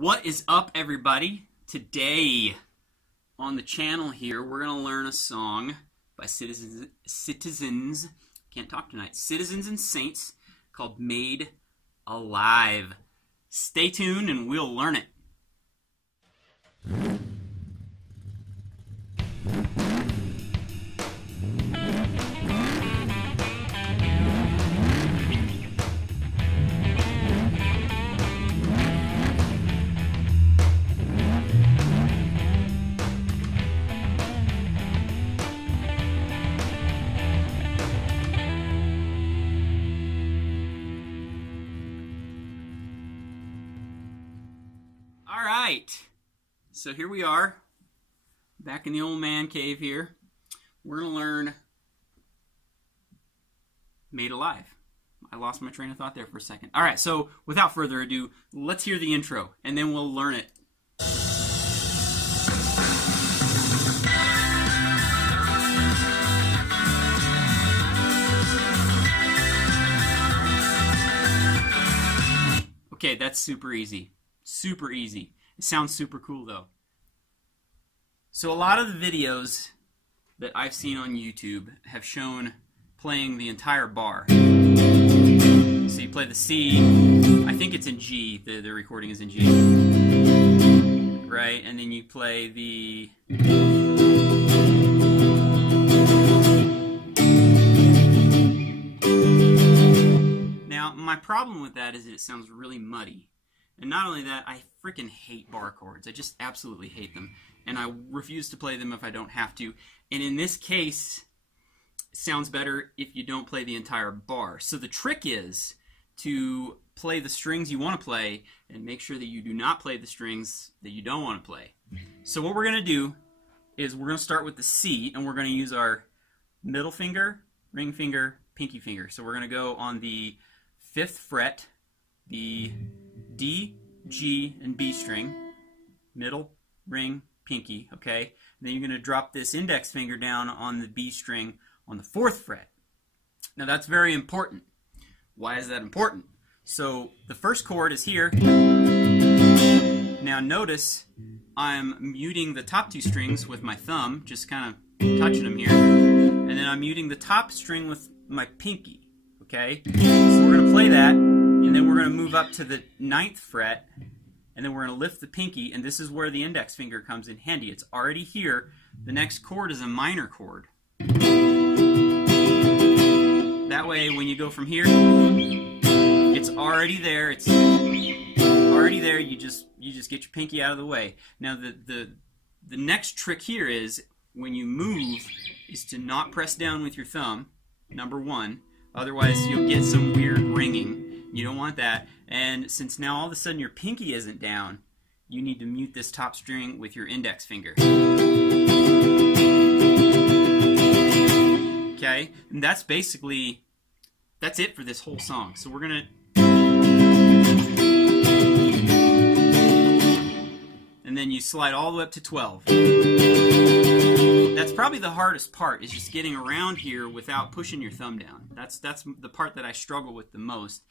What is up, everybody? Today on the channel here, we're going to learn a song by Citizens, can't talk tonight, Citizens and Saints, called Made Alive. Stay tuned and we'll learn it. Alright, so here we are, back in the old man cave here. We're going to learn Made Alive. I lost my train of thought there for a second. Alright, so without further ado, let's hear the intro, and then we'll learn it. Okay, that's super easy. Super easy. It sounds super cool though. So a lot of the videos that I've seen on YouTube have shown playing the entire bar. So you play the C, I think it's in G, the recording is in G. Right, and then you play the... Now, my problem with that is that it sounds really muddy. And not only that, I freaking hate bar chords. I just absolutely hate them. And I refuse to play them if I don't have to. And in this case, it sounds better if you don't play the entire bar. So the trick is to play the strings you want to play and make sure that you do not play the strings that you don't want to play. So what we're going to do is we're going to start with the C, and we're going to use our middle finger, ring finger, pinky finger. So we're going to go on the 5th fret, the D, G, and B string, middle, ring, pinky, okay? And then you're going to drop this index finger down on the B string on the 4th fret. Now that's very important. Why is that important? So the first chord is here. Now notice I'm muting the top 2 strings with my thumb, just kind of touching them here. And then I'm muting the top string with my pinky, okay? So we're going to play that. And then we're going to move up to the 9th fret, and then we're going to lift the pinky, and this is where the index finger comes in handy. It's already here. The next chord is a minor chord. That way, when you go from here, it's already there. It's already there. You just get your pinky out of the way. Now, the next trick here is when you move, is to not press down with your thumb. Number 1. Otherwise, you'll get some weird ringing. You don't want that. And since now all of a sudden your pinky isn't down, you need to mute this top string with your index finger. Okay? And that's basically, that's it for this whole song. So we're going to... And then you slide all the way up to 12. That's probably the hardest part, is just getting around here without pushing your thumb down. That's the part that I struggle with the most.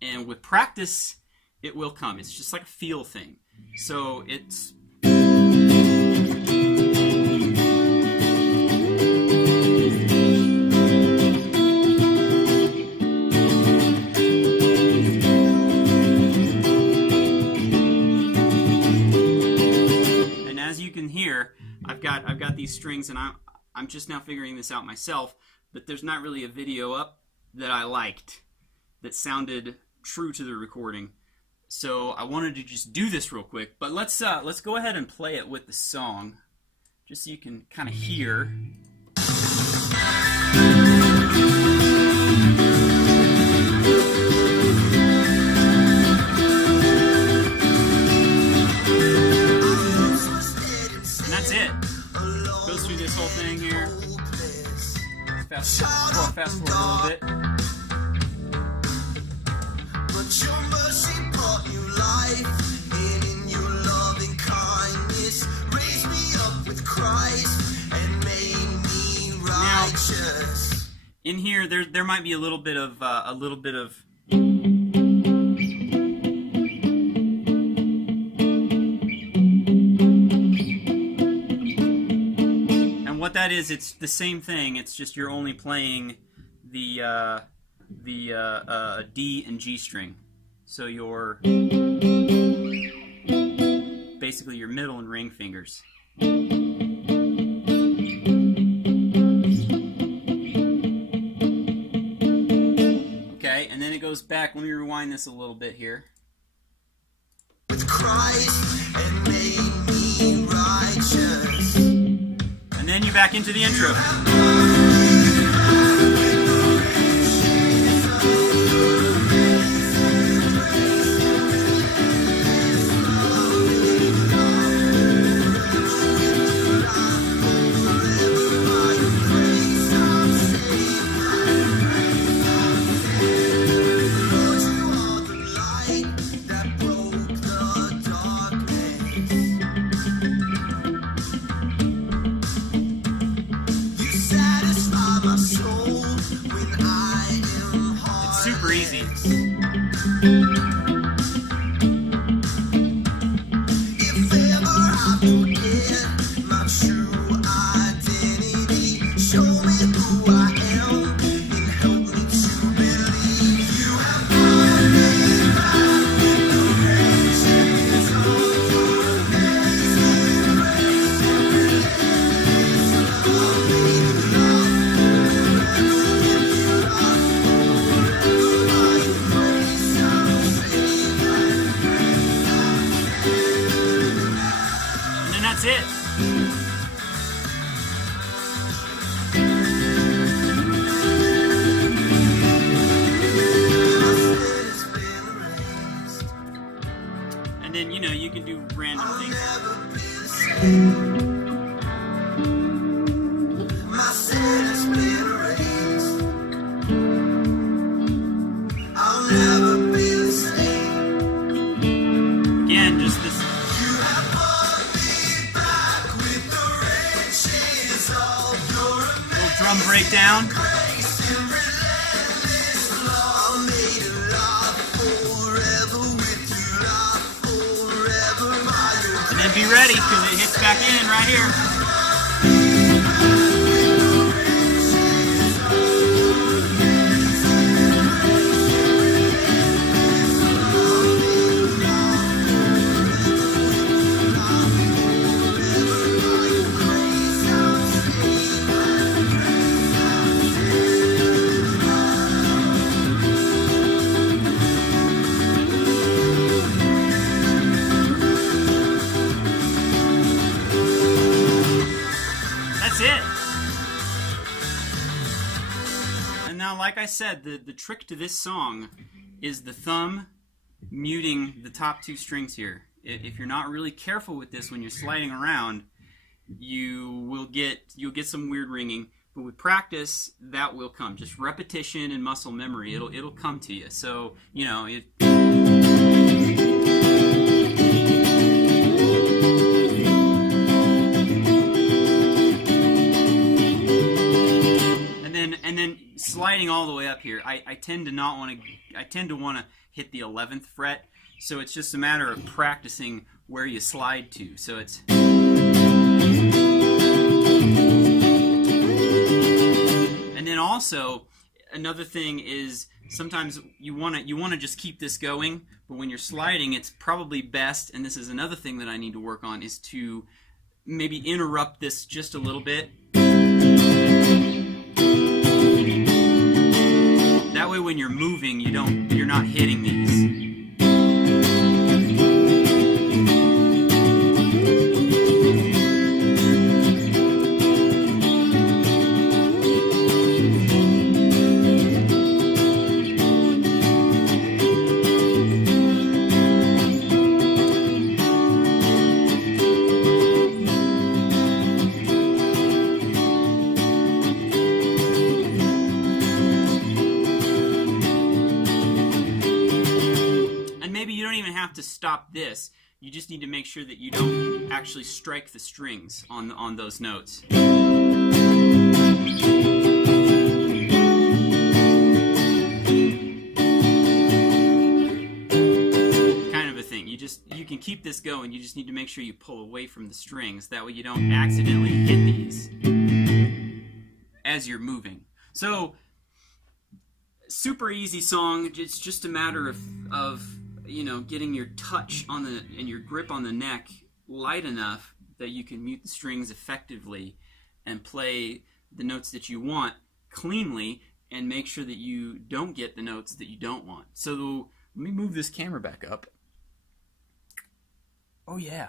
And with practice, it will come. It's just like a feel thing. So it's... And as you can hear, I've got these strings, and I'm just now figuring this out myself, but there's not really a video up that I liked that sounded true to the recording. So I wanted to just do this real quick, but let's go ahead and play it with the song, just so you can kind of hear. And that's it. Goes through this whole thing here. Fast forward a little bit. Your mercy brought new life, and in your loving kindness raised me up with Christ and made me righteous. Now, in here, there might be a little bit of what that is, it's the same thing. It's just you're only playing the D and G string. So your basically your middle and ring fingers. Okay, and then it goes back. Let me rewind this a little bit here. With Christ and made me righteous. And then you're back into the intro. Super easy. If ever I forget my true identity, show me who I am and help me to believe you have brought me back with the riches of your amazing grace and relentless love. May you love forever with you love. And then that's it. And then, you know, you can do random things. My sin has been erased. I'll never be the same. Again, just this. You have brought me back with the riches of your Little drum breakdown. grace and relentless love. Made a love forever with you, love forever by your And then be ready, because it hits back in right here. That's it. And now, like I said, the trick to this song is the thumb muting the top two strings here. If you're not really careful with this when you're sliding around, you'll get some weird ringing. But with practice, that will come. Just repetition and muscle memory, it'll come to you. So, you know, it. And then sliding all the way up here, I tend to not want to. I tend to want to hit the 11th fret. So it's just a matter of practicing where you slide to. So it's. And then also another thing is sometimes you want to just keep this going, but when you're sliding, it's probably best. And this is another thing that I need to work on, is to maybe interrupt this just a little bit. That way when you're moving, you're not hitting these. To stop this, you just need to make sure that you don't actually strike the strings on those notes. Kind of a thing. You can keep this going. You just need to make sure you pull away from the strings. That way you don't accidentally hit these. as you're moving. So, super easy song. It's just a matter of you know, getting your touch on the and your grip on the neck light enough that you can mute the strings effectively and play the notes that you want cleanly, and make sure that you don't get the notes that you don't want. So let me move this camera back up. Oh yeah.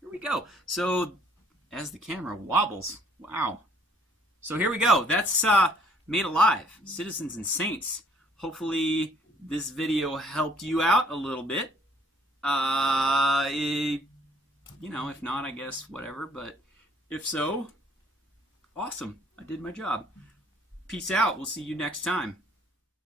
Here we go. So as the camera wobbles, wow. So here we go. That's Made Alive, Citizens and Saints. Hopefully this video helped you out a little bit. You know, if not, I guess whatever. But if so, awesome. I did my job. Peace out. We'll see you next time.